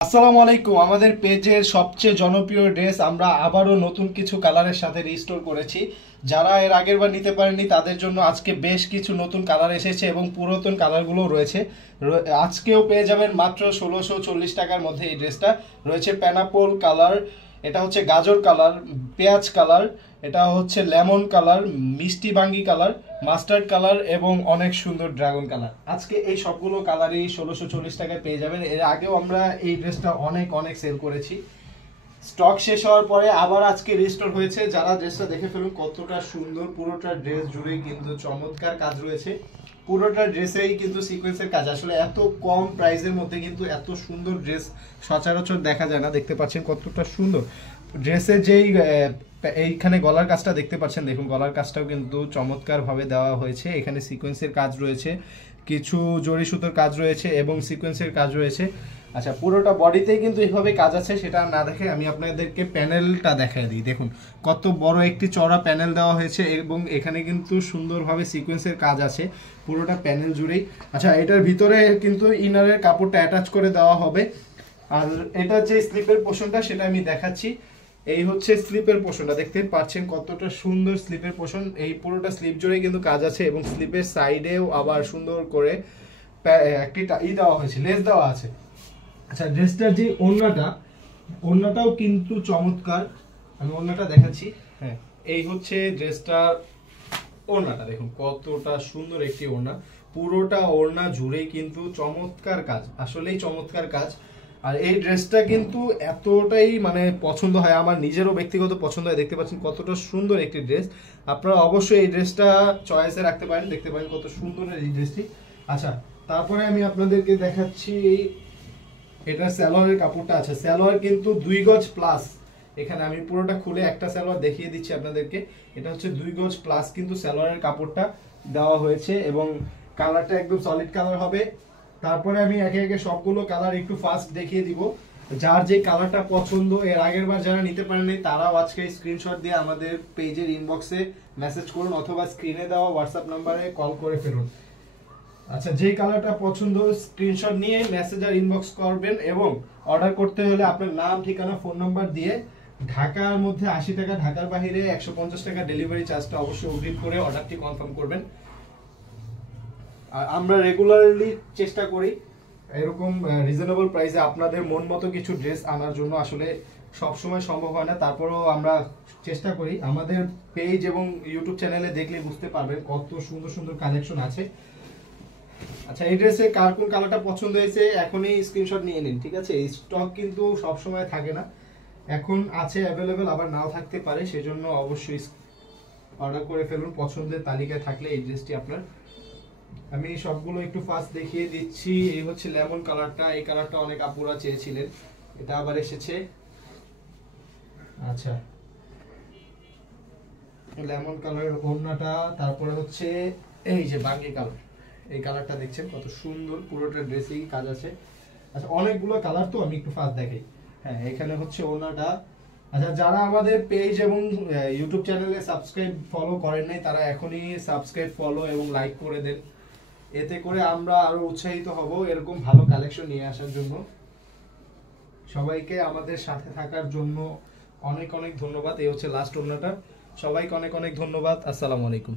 আসসালামু আলাইকুম। আমাদের পেজের সবচেয়ে জনপ্রিয় ড্রেস আমরা আবারও নতুন কিছু কালারের সাথে রিস্টোর করেছি। যারা এর আগের বার নিতে পারেননি তাদের জন্য আজকে বেশ কিছু নতুন কালার এসেছে এবং পুরাতন কালারগুলো রয়েছে। আজকেও পেয়ে যাবেন মাত্র 1640 টাকার মধ্যে। এই ড্রেসটা রয়েছে পাইনাপল কালার, এটা হচ্ছে গাজর কালার, পেঁয়াজ কালার, এটা হচ্ছে লেমন কালার, মিষ্টি বাঙ্গি কালার, মাস্টার্ড কালার এবং অনেক সুন্দর ড্রাগন কালার। আজকে এই সবগুলো কালারই 1640 টাকায় পেয়ে যাবেন। এর আগেও আমরা এই ড্রেসটা অনেক অনেক সেল করেছি। স্টক শেষ হওয়ার পরে আবার আজকে রিস্টোর হয়েছে। যারা ড্রেসটা দেখে ফেলুন কতটা সুন্দর, পুরোটা ড্রেস জুড়েই কিন্তু চমৎকার কাজ রয়েছে। পুরোটা ড্রেসেই কিন্তু সিকোয়েন্সের কাজ। আসলে এত কম প্রাইসের মধ্যে কিন্তু এত সুন্দর ড্রেস সচরাচর দেখা যায় না। দেখতে পাচ্ছেন কতটা সুন্দর ড্রেসের যেই এইখানে গলার কাজটা দেখতে পাচ্ছেন, দেখুন গলার কাজটাও কিন্তু চমৎকার ভাবে দেওয়া হয়েছে। এখানে সিকোয়েন্সের কাজ রয়েছে, কিছু জরি সুতোর কাজ রয়েছে এবং সিকোয়েন্সের কাজ রয়েছে। আচ্ছা, পুরোটা বডিতেই কিন্তু এইভাবে কাজ আছে। সেটা না দেখে আমি আপনাদেরকে প্যানেলটা দেখাই দিই। দেখুন কত বড় একটি চওড়া প্যানেল দেওয়া হয়েছে এবং এখানে কিন্তু সুন্দরভাবে সিকোয়েন্সের কাজ আছে পুরোটা প্যানেল জুড়েই। আচ্ছা, এটার ভিতরে কিন্তু ইনারের কাপড়টা অ্যাটাচ করে দেওয়া হবে। আর এটা যে স্লিপের পোর্শনটা সেটা আমি দেখাচ্ছি। এই হচ্ছে স্লিপের পোর্শনটা, দেখতে পাচ্ছেন কতটা সুন্দর স্লিপের পোর্শন। এই পুরোটা স্লিপ জুড়ে কিন্তু কাজ আছে এবং স্লিপের সাইডেও আবার সুন্দর করে একটি দেওয়া হয়েছে, লেস দেওয়া আছে। আচ্ছা, ড্রেসটার যে ওড়নাটাও কিন্তু চমৎকার। আমি ওড়নাটা দেখাচ্ছি। হ্যাঁ, এই হচ্ছে ড্রেসটার ওড়নাটা, দেখুন কতটা সুন্দর একটি ওড়না। পুরোটা ওড়না জুড়েই কিন্তু চমৎকার কাজ, আসলেই চমৎকার কাজ। আর এই ড্রেসটা কিন্তু এতটাই মানে পছন্দ হয়, আমার নিজেরও ব্যক্তিগত পছন্দ হয়। দেখতে পাচ্ছেন কতটা সুন্দর একটি ড্রেস। আপনারা অবশ্যই এই ড্রেসটা চয়েসে রাখতে পারেন। দেখতে পারেন কত সুন্দর এই ড্রেসটি। আচ্ছা, তারপরে আমি আপনাদেরকে দেখাচ্ছি এটা সালোয়ারের কাপড়টা আছে। সালোয়ার কিন্তু 2 গজ প্লাস। এখানে আমি পুরোটা খুলে একটা সালোয়ার দেখিয়ে দিচ্ছি আপনাদেরকে। এটা হচ্ছে 2 গজ প্লাস কিন্তু সালোয়ারের কাপড়টা দেওয়া হয়েছে এবং কালারটা একদম সলিড কালার হবে। তারপরে আমি একে একে সবগুলো কালার একটু ফাস্ট দেখিয়ে দিব। যার যে কালারটা পছন্দ, এর আগের বার যারা নিতে পারেননি তারাও আজকে স্ক্রিনশট দিয়ে আমাদের পেজের ইনবক্সে মেসেজ করুন অথবা স্ক্রিনে দেওয়া হোয়াটসঅ্যাপ নাম্বারে কল করে ফেলুন। আচ্ছা, যে কালারটা পছন্দ স্ক্রিনশট নিয়ে মেসেজ আর ইনবক্স করবেন এবং অর্ডার করতে হলে আপনার নাম, ঠিকানা, ফোন নাম্বার দিয়ে ঢাকার মধ্যে 80 টাকা, ঢাকার বাইরে 150 টাকা ডেলিভারি চার্জটা অবশ্যই অগ্রিম করে অর্ডারটি কনফার্ম করবেন। আর আমরা রেগুলারলি চেষ্টা করি এরকম রিজনেবল প্রাইসে আপনাদের মন মতো কিছু ড্রেস আনার জন্য। আসলে সব সময় সম্ভব হয় না, তারপরেও আমরা চেষ্টা করি। আমাদের পেজ এবং ইউটিউব চ্যানেলে দেখলে বুঝতে পারবেন কত সুন্দর সুন্দর কালেকশন আছে। আচ্ছা, এই ড্রেসে কার কোন কালারটা পছন্দ হয়েছে এখনই স্ক্রিনশট নিয়ে নিন, ঠিক আছে? এই স্টক কিন্তু সব সময় থাকে না, এখন আছে অ্যাভেলেবেল, আবার নাও থাকতে পারে। সেজন্য অবশ্যই অর্ডার করে ফেলুন পছন্দের তালিকায় থাকলে এই ড্রেসটি আপনার। আমি সবগুলো একটু ফাস্ট দেখিয়ে দিচ্ছি। এই হচ্ছে লেমন কালারটা, এই কালারটা অনেক আপুরা চেয়েছিলেন, এটা আবার এসেছে। আচ্ছা, লেমন কালার ওড়নাটা। তারপরে হচ্ছে এই যে বাঙ্গি কালার, এই কালারটা দেখছেন কত সুন্দর, পুরোটা ড্রেসেই কাজ আছে। আচ্ছা, অনেকগুলো কালার তো আমি একটু ফাস্ট দেখাই। হ্যাঁ, এখানে হচ্ছে ওড়নাটা। আচ্ছা, যারা আমাদের পেজ এবং ইউটিউব চ্যানেলে সাবস্ক্রাইব ফলো করেন নাই তারা এখনই সাবস্ক্রাইব, ফলো এবং লাইক করে দেন। এতে করে আমরা আরো উৎসাহিত হব এরকম ভালো কালেকশন নিয়ে আসার জন্য। সবাইকে আমাদের সাথে থাকার জন্য অনেক অনেক ধন্যবাদ। এই হচ্ছে লাস্ট ওড়নাটা। সবাইকে অনেক অনেক ধন্যবাদ। আসসালামু আলাইকুম।